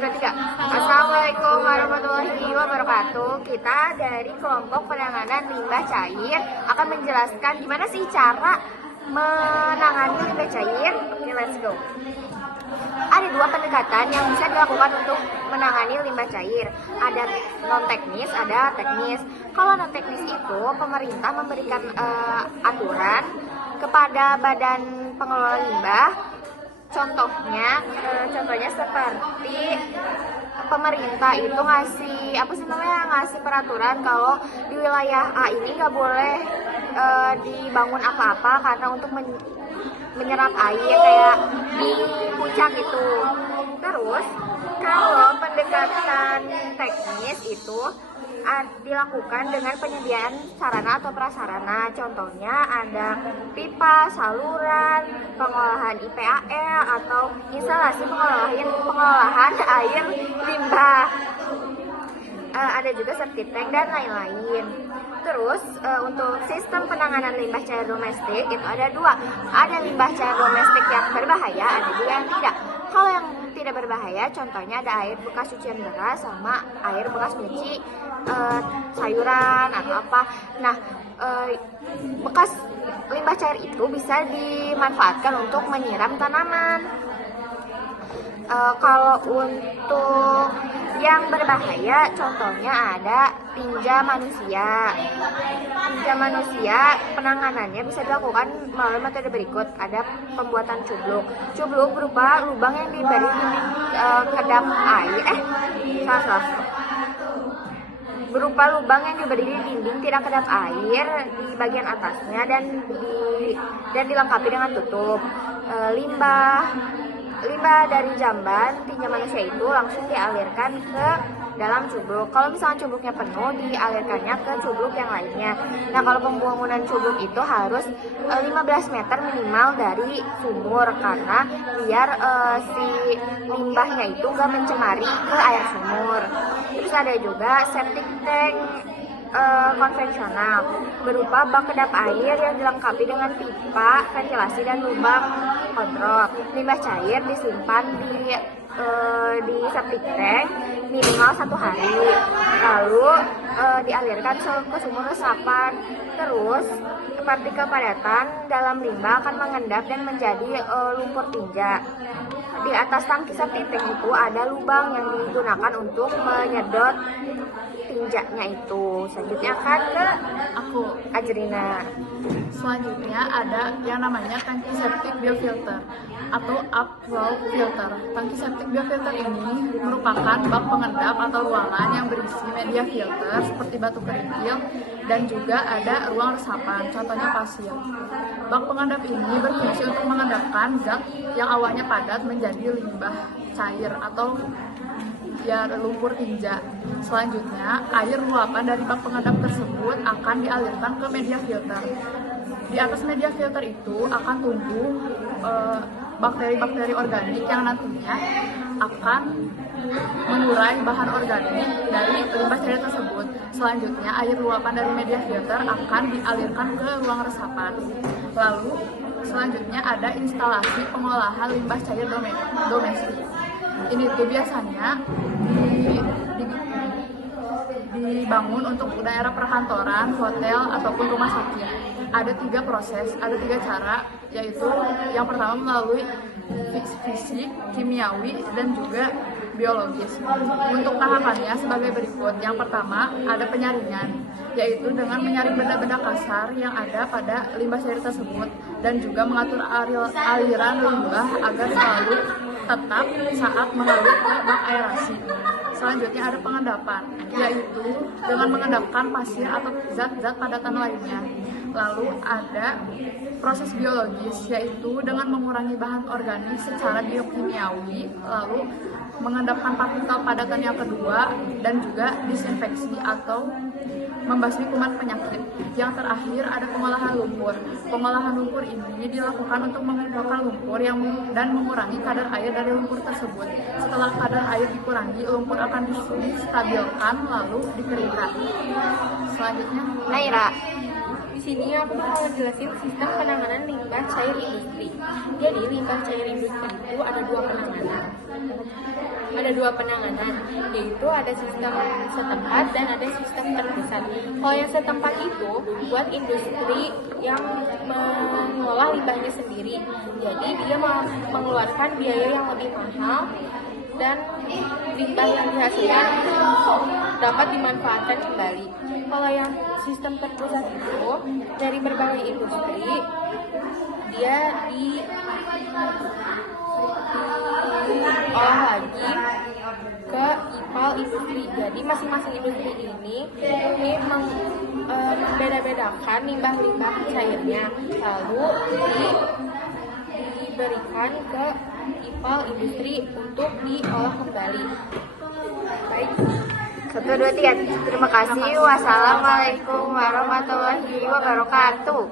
2, 3. Assalamualaikum warahmatullahi wabarakatuh. Kita dari kelompok penanganan limbah cair akan menjelaskan gimana sih cara menangani limbah cair. Oke, let's go. Ada 2 pendekatan yang bisa dilakukan untuk menangani limbah cair. Ada non teknis, ada teknis. Kalau non teknis itu pemerintah memberikan aturan kepada badan pengelola limbah. Contohnya seperti pemerintah itu ngasih peraturan kalau di wilayah A ini nggak boleh dibangun apa-apa karena untuk menyerap air kayak di puncak itu. Terus kalau pendekatan teknis itu dilakukan dengan penyediaan sarana atau prasarana. Contohnya ada pipa, saluran, pengolahan IPAL atau instalasi pengolahan air limbah. Ada juga septic tank dan lain-lain. Terus untuk sistem penanganan limbah cair domestik itu ada 2. Ada limbah cair domestik yang berbahaya, ada juga yang tidak. Kalau yang tidak berbahaya, contohnya ada air bekas cucian beras sama air bekas cuci sayuran atau apa. Nah, bekas limbah cair itu bisa dimanfaatkan untuk menyiram tanaman. Kalau untuk yang berbahaya, contohnya ada tinja manusia. Tinja manusia penanganannya bisa dilakukan melalui metode berikut. Ada pembuatan cubluk. Cubluk berupa lubang yang diberi dinding kedap air. Berupa lubang yang diberi dinding tidak kedap air di bagian atasnya dan dilengkapi dengan tutup. Limbah dari jamban tinja manusia itu langsung dialirkan ke dalam cubluk. Kalau misalnya cubluknya penuh, dialirkannya ke cubluk yang lainnya. Nah, kalau pembangunan cubluk itu harus 15 meter minimal dari sumur karena biar si limbahnya itu nggak mencemari ke air sumur. Terus ada juga septic tank konvensional berupa bak kedap air yang dilengkapi dengan pipa, ventilasi dan lubang kontrol. Limbah cair disimpan di septic tank minimal 1 hari, lalu dialirkan ke sumur resapan. Terus partikel padatan dalam limbah akan mengendap dan menjadi lumpur tinja. Di atas tangki septic tank itu ada lubang yang digunakan untuk menyedot tinjanya itu. Selanjutnya kan ke aku Ajrina. Selanjutnya ada yang namanya tangki septic biofilter atau upflow filter. Tangki septic biofilter ini merupakan bak pengendap atau ruangan yang berisi media filter seperti batu kerikil dan juga ada ruang resapan, contohnya pasir. Bak pengendap ini berfungsi untuk mengendapkan zat yang awalnya padat menjadi limbah cair atau lumpur tinja. Selanjutnya, air luapan dari bak pengendap tersebut akan dialirkan ke media filter. Di atas media filter itu akan tumbuh bakteri-bakteri organik yang nantinya akan mengurai bahan organik dari limbah cair tersebut. Selanjutnya, air luapan dari media filter akan dialirkan ke ruang resapan. Lalu, selanjutnya ada instalasi pengolahan limbah cair domestik. Ini tuh biasanya dibangun untuk daerah perkantoran, hotel, ataupun rumah sakit. Ada 3 proses, ada 3 cara, yaitu yang pertama melalui fisik, kimiawi, dan juga biologis. Untuk tahapannya sebagai berikut. Yang pertama ada penyaringan, yaitu dengan menyaring benda-benda kasar yang ada pada limbah cair tersebut dan juga mengatur aliran limbah agar selalu tetap saat mengalir ke bak aerasi. Selanjutnya ada pengendapan, yaitu dengan mengendapkan pasir atau zat-zat padatan lainnya. Lalu ada proses biologis, yaitu dengan mengurangi bahan organik secara biokimiawi, lalu mengendapkan partikel padatan yang kedua, dan juga disinfeksi atau membasmi kuman penyakit. Yang terakhir ada pengolahan lumpur. Pengolahan lumpur ini dilakukan untuk mengumpulkan lumpur dan mengurangi kadar air dari lumpur tersebut. Setelah kadar air dikurangi, lumpur akan distabilkan lalu dikeringkan. Selanjutnya, Naira. Di sini aku bakal jelasin sistem penanganan limbah cair industri. Jadi limbah cair industri itu ada dua penanganan. Ada dua penanganan, yaitu ada sistem setempat dan ada sistem terpusat. Kalau yang setempat itu buat industri yang mengolah limbahnya sendiri. Jadi dia mengeluarkan biaya yang lebih mahal dan limbah yang dihasilkan dapat dimanfaatkan kembali. Kalau yang sistem terpusat itu dari berbagai industri, dia diolah lagi ke IPAL industri. Jadi masing-masing industri ini membeda-bedakan limbah-limbah cairnya, lalu diberikan ke IPAL industri untuk diolah kembali. Baik. 1, 2, 3. Terima kasih. Wassalamualaikum warahmatullahi wabarakatuh.